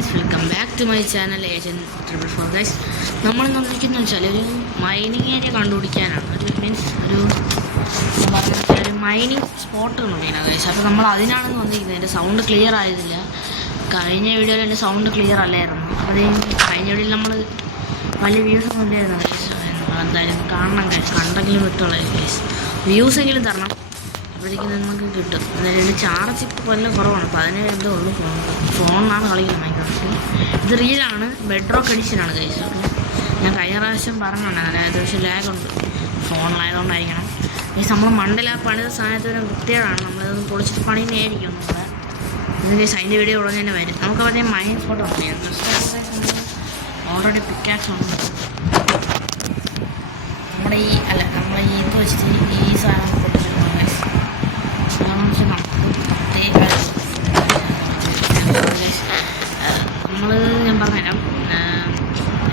Guys, welcome back to my channel agent 444 guys. നമ്മളിന്ന് വന്നിരിക്കുന്നത് വെച്ചാൽ ഒരു മൈനിങ് ഏരിയ കണ്ടുപിടിക്കാനാണ്. ഒരു മൈനിങ് സ്പോട്ട് കണ്ടുപിടിക്കണം ഗൈസ്. അപ്പോൾ നമ്മൾ അതിനാണെന്ന് വന്നിരിക്കുന്നത്. എൻ്റെ സൗണ്ട് ക്ലിയർ ആയിരുന്നില്ല. കഴിഞ്ഞ വീഡിയോയിൽ എൻ്റെ സൗണ്ട് ക്ലിയർ അല്ലായിരുന്നു. അപ്പോൾ കഴിഞ്ഞ വീഡിയോയിൽ നമ്മൾ വലിയ വ്യൂസ് ഒന്നും ഇല്ലായിരുന്നു ഗൈസ്. എന്തായാലും കാണണം ഗൈസ്, കണ്ടെങ്കിലും വിട്ടുള്ള ഗൈസ്, വ്യൂസെങ്കിലും തരണം. അപ്പോഴേക്കും നമുക്ക് കിട്ടും. എന്തായാലും ചാർജ് ഇപ്പോൾ വല്ല കുറവാണ്. 17 എന്തോ ഉള്ളൂ. ഫോണിനാണ് കളിക്കുന്നത് മൈക്രോഫോൺ. ഇത് റിയലാണ്, ബെഡ്റോക്ക് എഡിഷനാണ് ഗൈസ്. ഞാൻ കഴിഞ്ഞ പ്രാവശ്യം പറഞ്ഞുണ്ട്, അതായത് പക്ഷേ ലാഗുണ്ട് ഫോണിലായതുകൊണ്ടായിരിക്കണം ഗൈസ്. നമ്മൾ മണ്ടല പണിത സാധനത്തിന് വൃത്തിയാണ്. നമ്മളിതൊന്ന് പൊളിച്ചിട്ട് പണിയായിരിക്കും നമ്മളെ. ഇത് ഗൈസ് അതിൻ്റെ വീഡിയോ ഉടനെ തന്നെ വരും. നമുക്ക് പറഞ്ഞ മൈൻ സ്പോട്ട് ഉണ്ട്. ഓൾറെഡി പിക്കാക്സ് ഉണ്ട് നമ്മുടെ നമ്മളെ ഈ ഇത് വെച്ചിട്ട് ഈ സാധനം പൊട്ടിച്ചിട്ടുണ്ട് ഗൈസ്. ഞാൻ പറഞ്ഞുതരാം.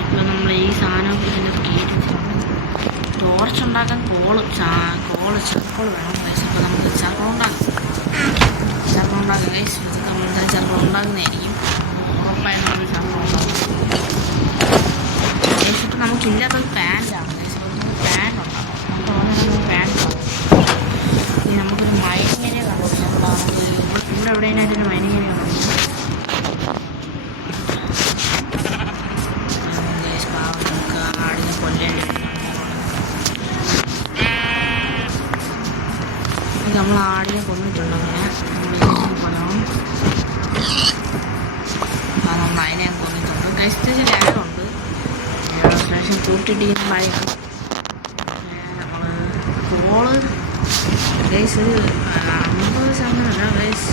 ഇപ്പോൾ നമ്മൾ ഈ സാധനമൊക്കെ ടോർച്ച് ഉണ്ടാക്കാൻ ചാർക്കോൾ വേണം ഗൈസ്. അപ്പോൾ നമുക്ക് ചാർക്കോൾ ഉണ്ടാക്കാം ഗൈസ്. നമ്മൾ ചാർക്കോൾ ഉണ്ടാക്കുന്നതായിരിക്കും ഉറപ്പായും. നമ്മൾ ചാർക്കോൾ ഉണ്ടാക്കും ഗൈസ്. ഇപ്പോൾ നമുക്കില്ലാത്തൊരു പാൻറ്റാണ് ഗൈസ്. പാൻറ് ഉണ്ടാകും. നമുക്ക് പാൻറ് ഉണ്ടാകും. നമുക്കൊരു മൈനിങ് ഏരിയ കണ്ടുപിടിക്കാം. ഇവിടെ എവിടെയായിട്ടൊരു മൈനിങ് ഏരിയ കണ്ടുപിടിക്കാം. നമ്മൾ ആടിനെ കൊന്നിട്ടുണ്ട്. അങ്ങനെ കൊല്ലണം. നമ്മൾ അതിനെ കൊന്നിട്ടുണ്ട് ഗൈസ്. ലാഗുണ്ട്. ശേഷം കൂട്ടിയിട്ടിരിക്കുന്ന കാര്യമാണ്. നമ്മൾ കോള് ഗൈസ് ഒരു 50% ഗൈസ്.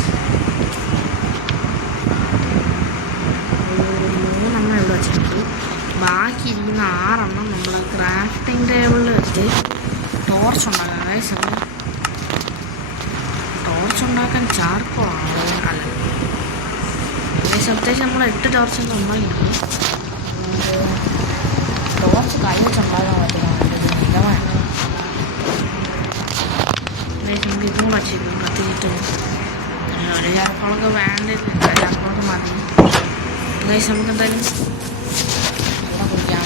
3 ഇവിടെ വെച്ചിട്ടുണ്ട്. ബാക്കി ഇരിക്കുന്ന 6 നമ്മൾ ക്രാഫ്റ്റിംഗ് ടേബിളിൽ വെച്ച് ടോർച്ച് ഉണ്ടാക്കാം ഗൈസ്. ടോർച്ച് ഉണ്ടാക്കാൻ ചാർക്കോളാണ് അല്ല ഗൈസ്. അത്യാവശ്യം നമ്മൾ 8 ടോർച്ചൊക്കെ ഉണ്ടാക്കിയിട്ടുണ്ട്. ടോർച്ച് കൈ വെച്ചുണ്ടാക്കാൻ പറ്റുന്ന നമുക്ക് ഇതും വച്ചിരിക്കും കത്തിയിട്ട്. ഒരു ചാർക്കോളൊക്കെ വേണ്ടിയിട്ടില്ല. ചാർക്കോളൊക്കെ മതി ഗൈസ്. നമുക്ക് എന്തായാലും ഇവിടെ കുടിക്കാം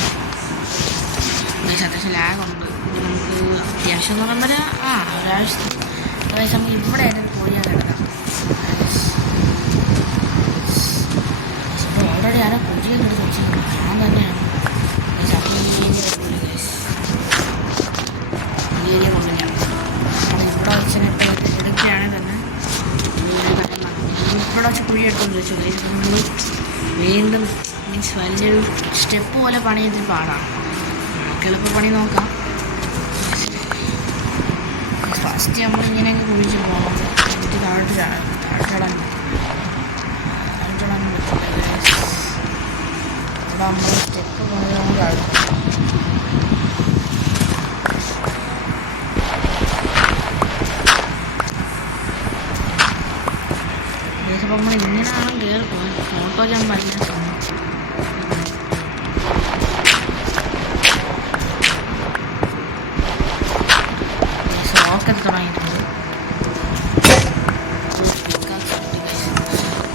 ഗൈസ്. അത്യാവശ്യം ലാഗുണ്ട്. നമുക്ക് അത്യാവശ്യം എന്ന് പറയുമ്പോൾ ഒരാഴ്ച ഗൈസ്. നമുക്ക് ഇവിടെ ആയിട്ട് കോഴിയാൻ കിടക്കാം. ഓൾറെഡി ആരോ കോഴിയൊക്കെ എടുത്ത് വെച്ചിട്ടുണ്ട്. ഞാൻ തന്നെയാണ് ഗൈസ്. അപ്പോൾ ഈ ഏരിയ കൊണ്ടില്ല ഗൈസ്. ഈ ഏരിയ കൊണ്ടില്ല. നമ്മൾ ഇവിടെ വെച്ചിട്ട് എടുക്കുകയാണെങ്കിൽ തന്നെ ഇവിടെ വെച്ച് കുഴി എടുത്തെന്ന് വെച്ചു ഗൈസ്. നമ്മൾ വീണ്ടും മീൻസ് വലിയൊരു സ്റ്റെപ്പ് പോലെ പണി ചെയ്തിട്ട് പാടാം. നമുക്ക് എളുപ്പം പണി നോക്കാം. ഫസ്റ്റ് നമ്മളിങ്ങനെയൊക്കെ കുഴിച്ച് പോകണം. എന്നിട്ട് താഴ്ത്തിടാൻ പറ്റില്ല. ഇവിടെ നമ്മൾ സ്റ്റെപ്പ് പോലെ അപ്പോൾ നമ്മൾ ഇങ്ങനെയാണ് കയറി പോകാൻ. ഫോട്ടോ ജമ്പ് അല്ല റോക്കറ്റ് തുടങ്ങിയിട്ടുണ്ട്.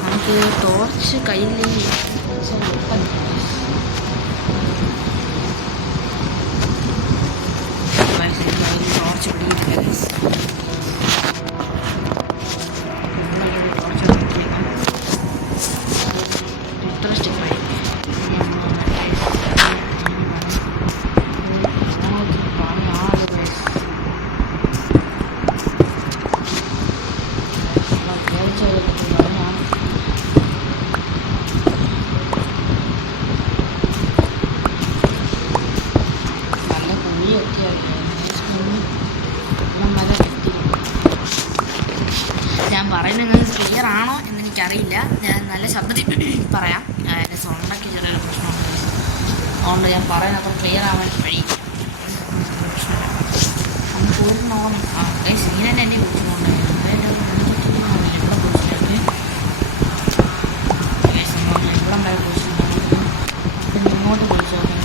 നമുക്ക് ടോർച്ച് കയ്യിൽ ടോർച്ച് പിടിയിട്ടില്ല. ഞാൻ പറയുന്നത് നിങ്ങൾക്ക് ക്ലിയർ ആണോ എന്ന് എനിക്കറിയില്ല. ഞാൻ നല്ല ശബ്ദത്തിൽ പറയാം. എൻ്റെ സൗണ്ടൊക്കെ ചെറിയൊരു പ്രശ്നമുണ്ട്. അതുകൊണ്ട് ഞാൻ പറയുന്നത് ക്ലിയർ ആവാൻ കഴിയില്ല. നമുക്ക് പൂർണ്ണമാവും സീൻ തന്നെ എന്നെ കുറിച്ചുകൊണ്ട് ഇവിടെ കുറിച്ചിട്ട് ഇവിടെ വരെ കുറിച്ചിട്ടുണ്ട്. പിന്നെ ഇങ്ങോട്ട് കുറിച്ച് നോക്കാം.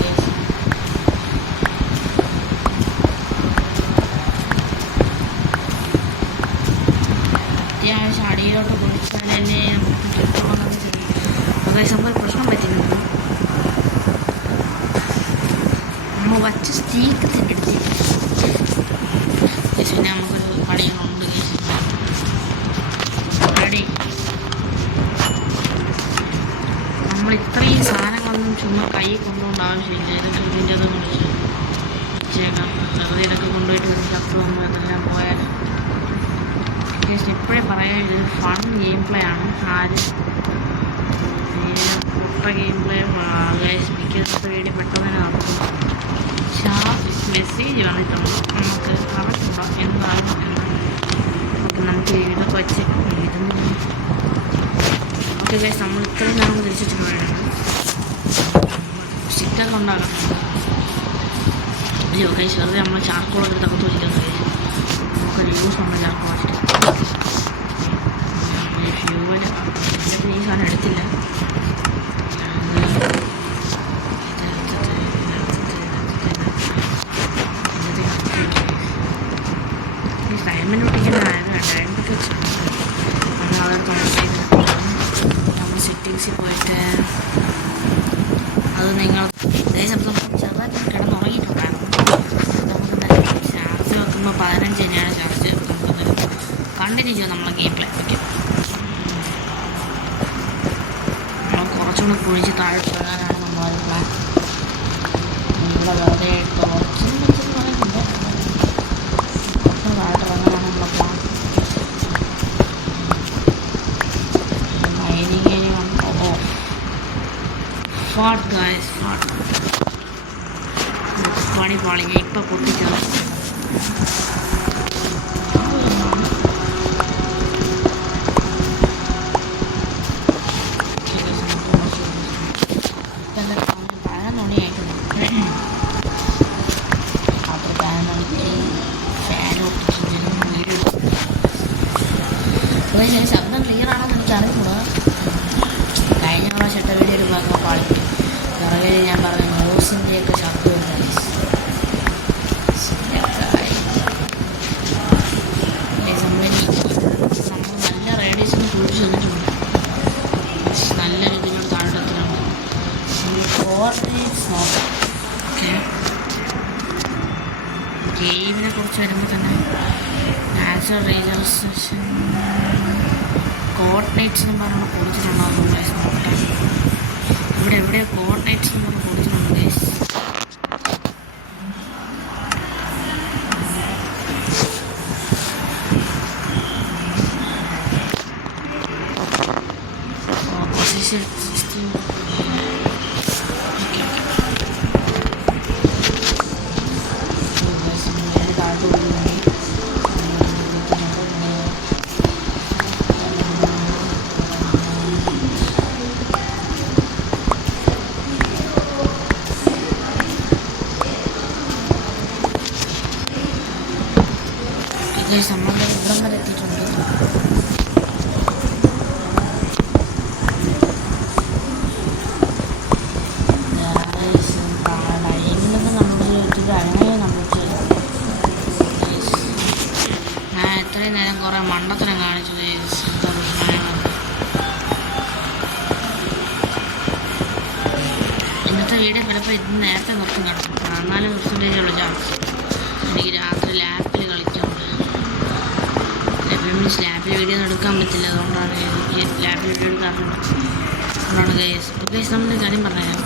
അത്യാവശ്യം അടിയിലോട്ട് കുറിച്ചാൽ തന്നെ നമുക്ക് കിട്ടുമെന്നത്. നമുക്കൊരു പ്രശ്നം പറ്റുന്നുണ്ട്. നമ്മൾ വച്ച സ്റ്റീക്ക് തിന്നെടുത്ത് പിന്നെ നമുക്കൊരു പണികളുണ്ട്. റെഡി. നമ്മൾ ഇത്രയും സാധനങ്ങളൊന്നും ചുമ്മാ കൈ കൊണ്ടുകൊണ്ട് ആവശ്യമില്ല. ഇതൊക്കെ ഇതിൻ്റെ അത് വിളിച്ച് വെച്ചേക്കാം. വെറുതെ ഇതൊക്കെ കൊണ്ടുപോയിട്ട് ഒരു ചത്ത് വന്നു എന്നെല്ലാം പോയാൽ ഇപ്പോഴേ പറയാൻ ഇതൊരു ഫൺ ഗെയിം പ്ലേ ആണ്. ആരും പൊട്ട ഗെയിം പ്ലേ മിക്കത്തെ വീഡിയോ പെട്ടെന്ന് തന്നെ നടക്കും. മെസ്സേജ് വന്നിട്ടുണ്ട്. നമുക്ക് അറിഞ്ഞൂടാ എന്താണ് എന്ന്. നമുക്ക് ഇതൊക്കെ വെച്ച് ഇരുന്ന് ഓക്കെ ഗൈസ്, നമ്മൾ ഇത്രയും നേരം തിരിച്ചിട്ട് വേണം സ്റ്റിക്കൊക്കെ ഉണ്ടാകാം. അയ്യോ ഗൈസ്, വെറുതെ നമ്മൾ ചാർക്കോളൊക്കെ തകർത്ത് വെച്ചിരിക്കുന്നത് ഗൈസ്. നമുക്കൊരു യൂസ് ഉണ്ട് ചാർക്കോൾ വെച്ചിട്ട്. ഫ്യൂവൽ ഈ സാധനം എടുത്തില്ല. ഡയമണ്ട് ഒട്ടിക്കുന്നതായത് ഡയമണ്ട് വെച്ച് നമ്മളതെടുത്ത് നമ്മൾ സെറ്റിങ്സിൽ പോയിട്ട് അത് നിങ്ങൾ ശബ്ദം ചെറുതായിട്ട് കിടന്നുറങ്ങിയിട്ടുണ്ടായിരുന്നു. നമുക്ക് ചാർജ് വെക്കുമ്പോൾ 15 തന്നെയാണ് ചാർജ്. നമുക്ക് കണ്ടിന്യൂ ചെയ്യാം നമ്മളെ ഗെയിം പ്ലേ. ഓക്കെ, നമ്മൾ കുറച്ചുകൂടി കുഴിച്ച് താഴെ പോകാനാണ് നമ്മളൊരു പ്ലാൻ. ഇവിടെ വെറുതെ കുറച്ചെന്ന് പറയുന്നുണ്ട്. താഴെ ഇറങ്ങാനാണ് നമ്മളെ പ്ലാൻ. മൈനിങ് ഏരിയ വന്നോ ഫാട്ട് ഗായ്സ്, ഫാട്ട് പണി പാളി. ഞാൻ ഇപ്പം പൊട്ടിച്ചത് ശബ്ദം ക്ലിയർ ആണോ എന്ന് എനിക്കറിയില്ല. കഴിഞ്ഞ പ്രാവശ്യം വീഡിയോ ഒരു ഭാഗം പാളി. പിറകെ ഞാൻ പറഞ്ഞ ന്യൂസിൻ്റെയൊക്കെ ശബ്ദം നമ്മൾ നല്ല റേഡിയേഷൻ കുഴിച്ച് വന്നിട്ടുണ്ട്. നല്ല രീതിയിലുള്ള താഴത്തിലാണ്. ഓക്കെ, ഗെയിമിനെ കുറിച്ച് വരുമ്പോൾ തന്നെ നാച്ചുറൽ റീസർവേഷൻ കോർഡിനേറ്റ്സ് എന്ന് പറഞ്ഞ് കൊടുത്തിട്ടുണ്ടാകും ഗൈസ്. നോക്കട്ടെ, ഇവിടെ എവിടെ കോർഡിനേറ്റ്സ് എന്ന് പറഞ്ഞ് കൊടുത്തിട്ടുണ്ട് ഗൈസ്. പൊസിഷൻ നമ്മൾ ഇവിടം വരെ എത്തിയിട്ടുണ്ട്. ഡൈനിലൊക്കെ നമ്മൾ വെച്ചിട്ട് അങ്ങനെ നമ്മൾ ഞാൻ എത്രയും നേരം കുറേ മണ്ടത്തരം കാണിച്ചു. ഇന്നത്തെ വീഡിയോ ചിലപ്പോൾ ഇത് നേരത്തെ നിർത്തും കിടക്കും. 14% ചാൻസ്. എനിക്ക് രാത്രി ലാപ്പിൽ കളിക്കുന്നുണ്ട്. ലാപ്പിൽ വീഡിയോ ഒന്നും എടുക്കാൻ പറ്റില്ല. അതുകൊണ്ടാണ് ലാപ്പിൽ വീഡിയോ എടുക്കാറുണ്ട്. അതുകൊണ്ടാണ് ഗൈസ്. ഗൈസ്, നമ്മളൊരു കാര്യം പറഞ്ഞുതരാം.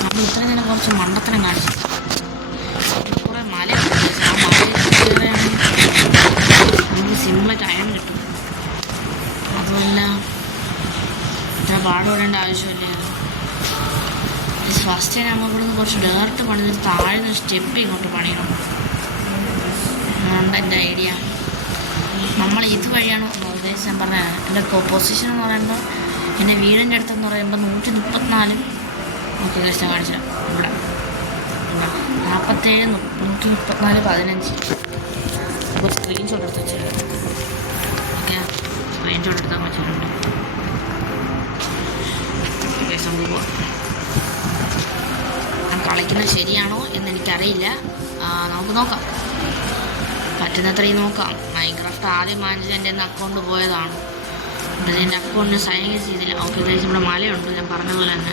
നമ്മൾ ഇത്ര നേരം കുറച്ച് മണ്ടത്തരം കാണിച്ചു. കുറേ മലയാണ്. ആ മലയിൽ നമുക്ക് സിമ്പിളായിട്ട് അയൺ കിട്ടും. അതുമല്ല ഇത്ര പാടുപെടേണ്ട ആവശ്യമില്ല. ഫസ്റ്റ് ടൈം നമ്മൾ ഇവിടുന്ന് കുറച്ച് ഡേർട്ട് പണിതിട്ട് താഴ്ന്ന സ്റ്റെപ്പ് ഇങ്ങോട്ട് പണിയണം. അതുകൊണ്ട് എൻ്റെ ഐഡിയ നമ്മൾ ഇതുവഴിയാണ് ഉദ്ദേശിച്ച് ഞാൻ പറഞ്ഞതാണ്. എൻ്റെ പൊസിഷൻ എന്ന് പറയുമ്പോൾ എൻ്റെ വീടിൻ്റെ അടുത്തെന്ന് പറയുമ്പോൾ 134. ഓക്കെ ഗൈസ്, ഞാൻ കാണിച്ചില്ല. ഇവിടെ 47, 134, 15. ഒരു സ്ക്രീൻഷോട്ട് എടുത്ത് വെച്ചിട്ടുണ്ട്. ഓക്കെ, സ്ക്രീൻഷോട്ട് എടുത്താൽ വെച്ചിട്ടുണ്ട്. ഗൈസ്, നമുക്ക് പോവാം. ഞാൻ കളിക്കുന്നത് ശരിയാണോ എന്നെനിക്കറിയില്ല. നമുക്ക് നോക്കാം, പറ്റുന്നത്രയും നോക്കാം. മൈൻക്രാഫ്റ്റ് ആദ്യം വാങ്ങിച്ചത് എൻ്റെ അക്കൗണ്ട് പോയതാണ്. എൻ്റെ അക്കൗണ്ട് സൈലൻസ് ചെയ്തില്ല. ഓക്കെ ഗൈസ്, ഇവിടെ മലയുണ്ട് ഞാൻ പറഞ്ഞ പോലെ തന്നെ.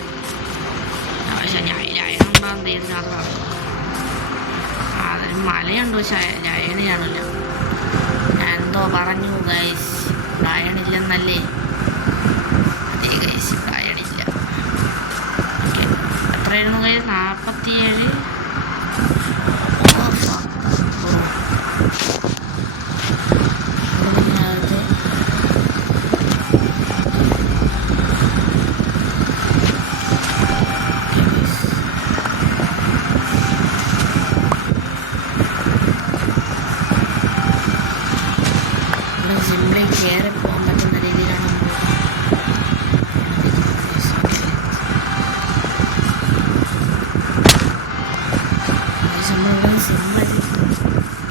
പക്ഷേ ഞാൻ ലയനുണ്ടാകുന്ന തീരുന്ന അത് നടക്കും. അതിന് മലയുണ്ട് പക്ഷേ ലയണ് കാണില്ല. ഞാൻ എന്തോ പറഞ്ഞു ഗൈസ്, ലയണില്ലെന്നല്ലേ? അതേ ഗൈസ്, ലയണില്ല. ഓക്കെ, എത്രയായിരുന്നു ഗൈസ്? 47. സിംപ്ലി കയറി പോകാൻ പറ്റുന്ന രീതിയിലാണ് നമ്മളിവിടെ സിംപ്ലി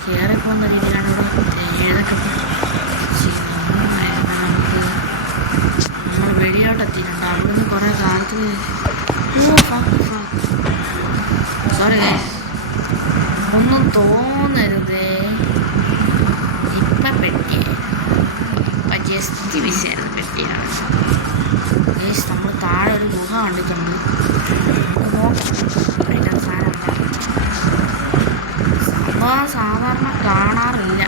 കയറി പോകുന്ന രീതിയിലാണ് ഇവിടെ ഏതൊക്കെ നമുക്ക് നമ്മൾ വെളിയോട്ട് എത്തിയിട്ടുണ്ട്. അവിടുന്ന് കുറേ കാലത്തിന് സോറി ഗൈസ്, ഒന്നും തോന്നരുതേ. ഇപ്പം പെട്ടിയെ ജസ്റ്റ് വിഷയമായിരുന്നു പെട്ടിയാണ് ഗൈസ്. നമ്മൾ താഴെ ഒരു ഗുഹ കണ്ടിട്ടുണ്ട്. അതിൻ്റെ സാധനം സംഭവം സാധാരണ കാണാറില്ല,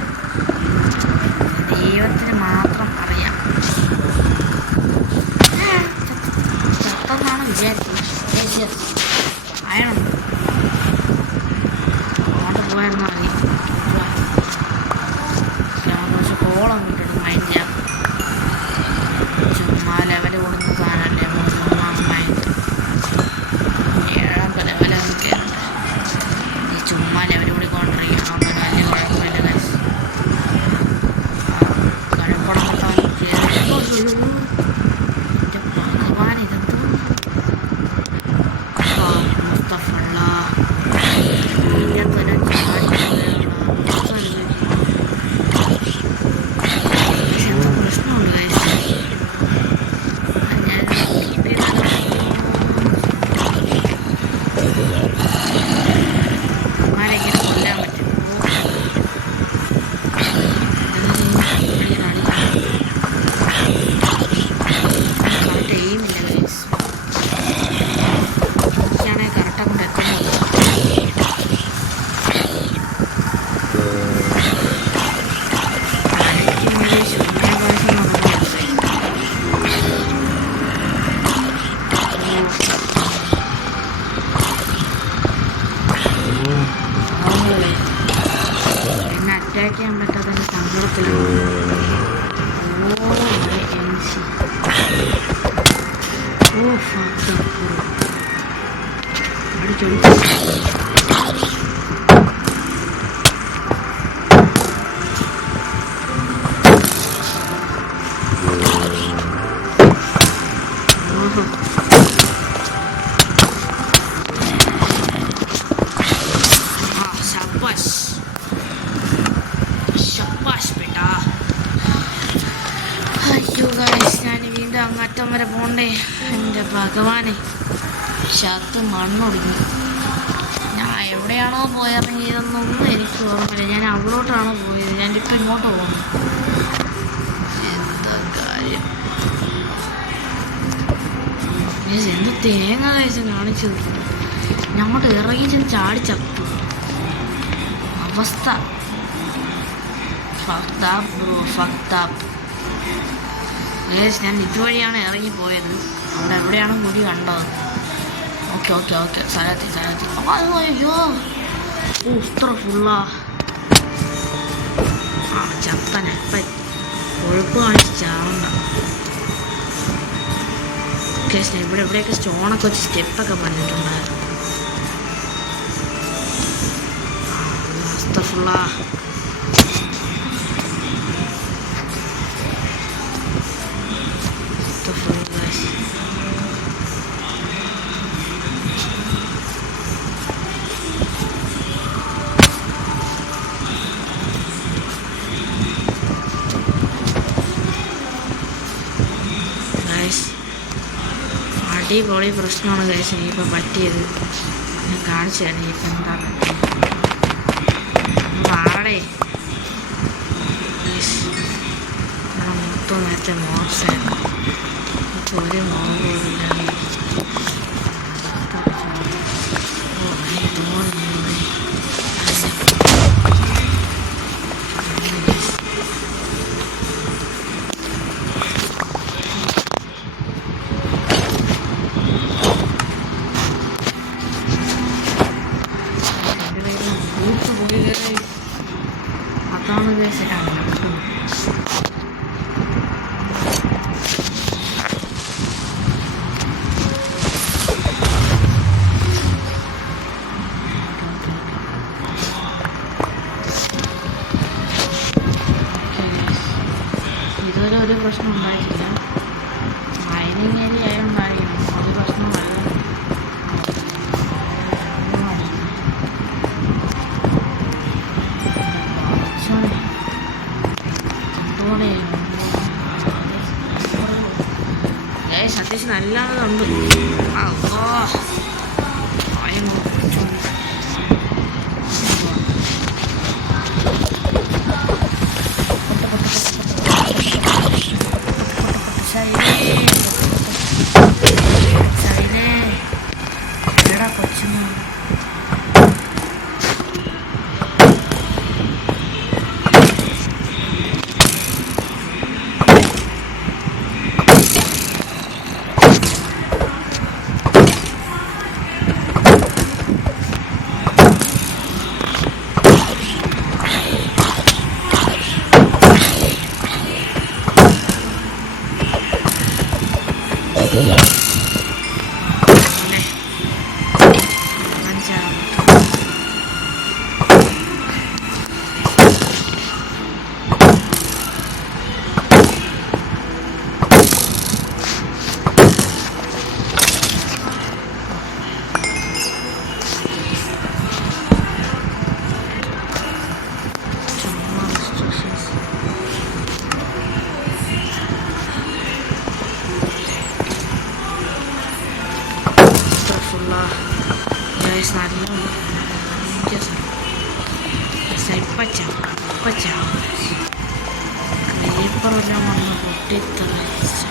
ദൈവത്തിന് മാത്രം അറിയാം. ചത്തെന്നാണ് വിചാരിച്ചത്. അയണം അങ്ങോട്ട് പോയായിരുന്നു അറിയാം. പക്ഷെ കോളം കിട്ടും മൈൻഡ് ചെയ്യാം. ചുമ്മാ ലെവൽ കൊടുക്കുന്ന സാധനമല്ലേ, ചുമ്മാ മൈൻഡ് 7ാമത്തെ ലെവലൊക്കെ ഈ ചുമ്മാ ലെവൽ കൂടിക്കൊണ്ടിരിക്കണം. അങ്ങനെ വലിയ കുഴപ്പമില്ല ഗൈസ്. കഴപ്പണം ഭഗവാൻ ഇതെന്തോ മുസ്തഫള്ള ഇതിൻ്റെ പ്രശ്നമുണ്ട് ഗൈസ്. ഞാൻ ആരെങ്കിലും കൊല്ലാൻ പറ്റും. കറക്റ്റ് എയിമില്ല ഗൈസ്. എനിക്കാണെങ്കിൽ കറക്റ്റ് അങ്ങോട്ട് എത്തുന്നത്. എന്നെ അറ്റാക്ക് ചെയ്യാൻ പറ്റാത്ത സങ്കടത്തിലാണ്. ഞാൻ വീണ്ടും അങ്ങറ്റം വരെ പോണ്ടേ. എൻ്റെ ഭഗവാനെ, ശത്ത് മണ്ണൊടുങ്ങി. ഞാൻ എവിടെയാണോ പോയിറങ്ങിയതെന്നൊന്നും എനിക്ക് ഓർമ്മയില്ല. ഞാൻ അവിടോട്ടാണോ പോയത്? ഞാനിപ്പോൾ ഇങ്ങോട്ട് പോകുന്നു. എന്താ കാര്യം? എന്ത് തേങ്ങ കഴിച്ച് കാണിച്ചത്. ഞങ്ങോട്ട് ഇറങ്ങി ചെന്ന് ചാടിച്ചത്തു. അവസ്ഥ ഞാൻ ഇതുവഴിയാണ് ഇറങ്ങിപ്പോയത്. അവിടെ എവിടെയാണ് മുടി കണ്ടത്? ഓക്കെ ഓക്കെ ഓക്കെ സ്ഥലത്തി അയ്യോ ഇത്ര ഫുള്ളാ. ആ ചത്തനെപ്പം കൊഴുപ്പ് കാണിച്ച് ചാവണ്ട. ഓക്കെ, എവിടെയൊക്കെ സ്റ്റോണൊക്കെ വെച്ച് സ്റ്റെപ്പൊക്കെ പറഞ്ഞിട്ടുണ്ടായിരുന്നു. ഫുള്ളാ അടിപൊളി പ്രശ്നമാണ് ഗൈസ് എനിക്കിപ്പോൾ പറ്റിയത്. ഞാൻ കാണിച്ചു തരാം ഇപ്പം എന്താ പറ്റിയത്. മാറടേ മൊത്തം നേരത്തെ മോശമായിരുന്നു. ഒരു മോളില്ല. അതാണ് ശരിയാണ്. ഇതുവരെ ഒരു പ്രശ്നം ഉണ്ടായിട്ടില്ല. മൈനിങ് ഏരിയ ആയതുകൊണ്ടായിരിക്കും ഒരു പ്രശ്നമല്ല. അത്യാവശ്യം നല്ലതുണ്ട്. ക്രീപ്പറെല്ലാം വന്ന് പൊട്ടിത്തെറിച്ച്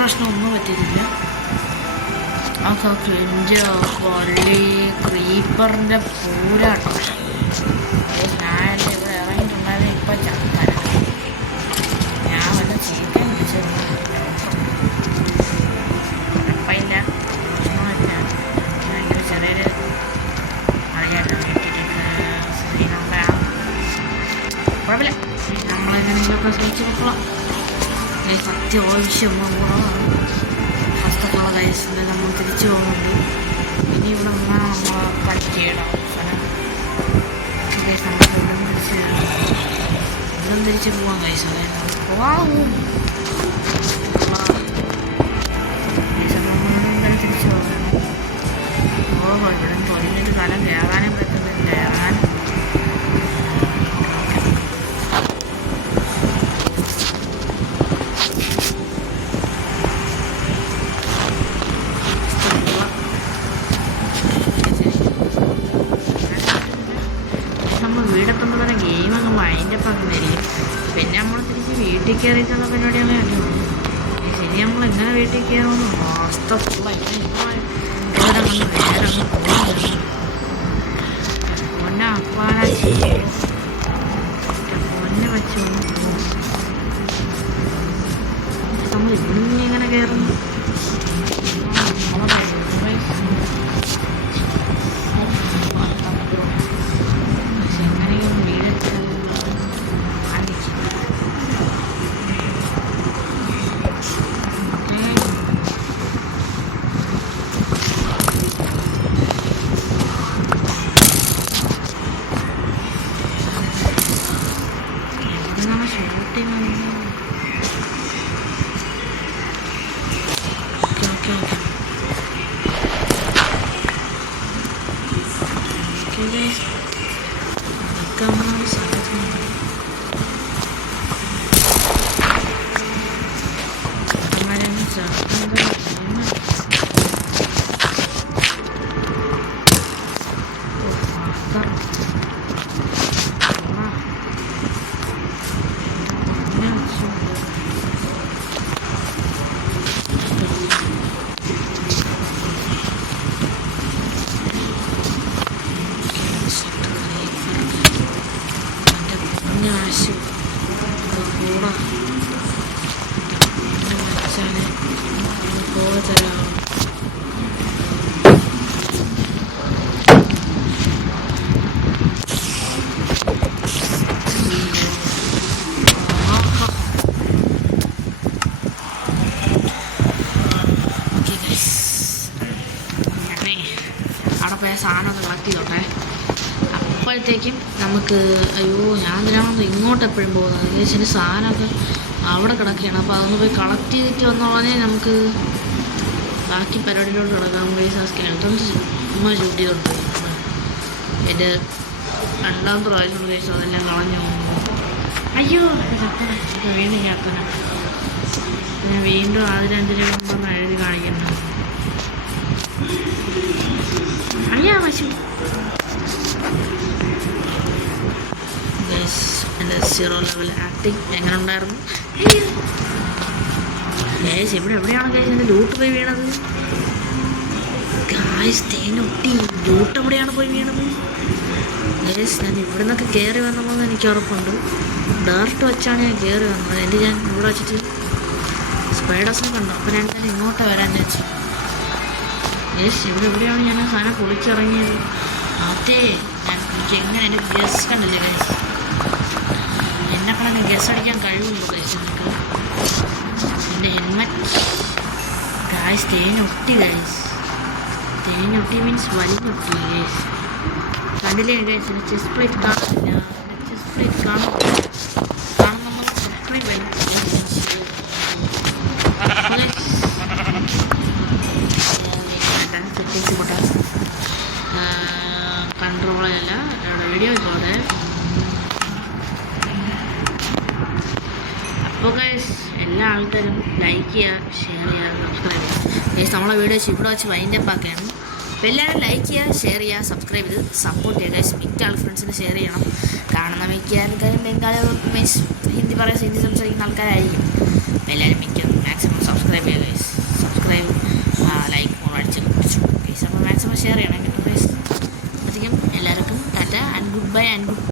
പ്രശ്നമൊന്നും പറ്റിയിട്ടില്ല. അതൊക്കെ എൻ്റെ പള്ളി ക്രീപ്പറിൻ്റെ പൂരാട്ടോ. ഞാൻ ഇവിടെ ഇറങ്ങിയിട്ടുണ്ടായിരുന്നു. ഇപ്പം ചത്തര ഞാൻ വല്ല ചീത്തയും പിടിച്ചിരുന്നു. കുഴപ്പമില്ല, പ്രശ്നമില്ല. ഭയങ്കര ചെറിയൊരു അറിയാമല്ലോ ശ്രീനൊക്കെ കുഴപ്പമില്ല. നമ്മളെങ്ങനെയെങ്കിലുമൊക്കെ ശ്രമിച്ച് വെക്കണം. അത്യാവശ്യം ഫസ്റ്റൊക്കെയുള്ള കൈസിൽ നമ്മൾ തിരിച്ചു പോകുന്നുണ്ട്. ഇനി ഇവിടെ നിന്നാണ് നമ്മൾ പറ്റിയുടെ അവസരം. നമ്മൾ തിരിച്ച് പോകാൻ കൈസ് പോവാവും. തിരിച്ചു പോകണം. ഇവിടെ തൊഴിലിട്ട് കാലം കയറാനും പറ്റുന്നില്ല. കയറാനും വീടെത്തുമ്പോൾ തന്നെ ഗെയിം അങ്ങ് വൈൻഡപ്പ് ആക്കുന്നതായിരിക്കും. പിന്നെ നമ്മൾ തിരിച്ച് വീട്ടിൽ കയറിയിട്ടുള്ള പരിപാടികളെ അറിയുള്ളൂ. ശരി, നമ്മൾ എങ്ങനെ വീട്ടിൽ കയറുമെന്ന് വാസ്തവ അപ്പാനാ നമ്മൾ ഇവിടുന്ന് എങ്ങനെ കയറുന്നു? സാധനമൊക്കെ കളക്ട് ചെയ്തോട്ടെ. അപ്പോഴത്തേക്കും നമുക്ക് അയ്യോ ഞാൻ എന്തിനാണെന്ന് ഇങ്ങോട്ട് എപ്പോഴും പോകുന്നത് ഏകദേശം സാധനമൊക്കെ അവിടെ കിടക്കുകയാണ്. അപ്പോൾ അതൊന്ന് പോയി കളക്ട് ചെയ്തിട്ട് വന്നോളനെ നമുക്ക് ബാക്കി പരിപാടിയിലോട്ട് കിടക്കാം. സ്കെൽട്ടൺസ് ചുമ്മാ ഷൂട്ട് ചെയ്തോണ്ട് എൻ്റെ രണ്ടാമത്തെ പ്രാവശ്യം കഴിച്ചു അതെല്ലാം കളഞ്ഞു. അയ്യോ ചക്കന വീണ്ടും ചക്കന ഞാൻ വീണ്ടും അതിനെന്തിനാണെന്ന് എഴുതി കാണിക്കുന്നു. അയ്യാ പശു എൻ്റെ 0 ലെവൽ ആക്ടിങ് എങ്ങനെ ഉണ്ടായിരുന്നു? ഗൈസ് ഇവിടെ എവിടെയാണ് ഗൈസ് എൻ്റെ ലൂട്ട് പോയി വീണത്? ഗൈസ് തേനൊട്ടി ലൂട്ട് എവിടെയാണ് പോയി വീണത്? ഗൈസ് ഞാൻ ഇവിടെ നിന്നൊക്കെ കയറി വന്നപ്പോൾ എനിക്ക് ഉറപ്പുണ്ട്. ഡയറക്റ്റ് വെച്ചാണ് ഞാൻ കയറി വന്നത്. എൻ്റെ ഞാൻ ഇവിടെ വെച്ചിട്ട് സ്പൈഡേഴ്സിനെ കണ്ടു. അപ്പോൾ ഞാൻ ഇങ്ങോട്ട് വരാൻ വെച്ചു. ഗൈസ് ഇവിടെ എവിടെയാണ് ഞാൻ സാധനം പൊളിച്ചിറങ്ങിയത്? അതേ എനിക്ക് എങ്ങനെ എൻ്റെ ഗസ് കണ്ടില്ലേ ഗൈസ്? എന്നെ കണ്ടെ ഗസ് അടിക്കാൻ കഴിവുള്ളൂ ഗൈസ് എനിക്ക്. എൻ്റെ ഹെൽമെറ്റ് ഗൈസ് തേനൊട്ടി ഗൈസ്. തേനൊട്ടി മീൻസ് വലിഞ്ഞൊട്ടി ഗൈസ്. കണ്ടില്ലേ ഗൈസ്? എൻ്റെ ചെസ്റ്റ് പ്ലേറ്റ് കാണുന്നില്ല. എൻ്റെ ചെസ്റ്റ് പ്ലേറ്റ് കാണുന്നില്ല. കാരണം നമ്മൾ സബ്സ്ക്രൈബ് ചെയ്യണം. കൺട്രോളല്ല വീഡിയോ ഇപ്പോഴത്തെ. അപ്പോൾ ഗൈസ് എല്ലാ ആൾക്കാരും ലൈക്ക് ചെയ്യുക, ഷെയർ ചെയ്യുക, സബ്സ്ക്രൈബ് ചെയ്യുക. ഗൈസ് നമ്മളെ വീഡിയോ ഇവിടെ വെച്ച് വൈൻഡപ്പ് ആക്കുകയാണ്. അപ്പോൾ എല്ലാവരും ലൈക്ക് ചെയ്യുക, ഷെയർ ചെയ്യുക, സബ്സ്ക്രൈബ് ചെയ്ത് സപ്പോർട്ട് ചെയ്യുക ഗൈസ്. മിക്ക ആൾ ഫ്രണ്ട്സിന് ഷെയർ ചെയ്യണം. കാണുന്ന മിക്ക ആൾക്കാരും ബംഗാളികൾക്ക് മീൻസ് ഹിന്ദി പറയാൻ ഹിന്ദി സംസാരിക്കുന്ന ആൾക്കാരായിരിക്കും. അപ്പോൾ എല്ലാവരും മാക്സിമം സബ്സ്ക്രൈബ് ചെയ്യുക ഗൈസ്. സബ്സ്ക്രൈബ് ലൈക്ക് അടിച്ച് ഗൈസ്. അപ്പോൾ മാക്സിമം ഷെയർ ചെയ്യണം കേട്ടോ ഗൈസ്. അധികം എല്ലാവർക്കും Tata and good bye and good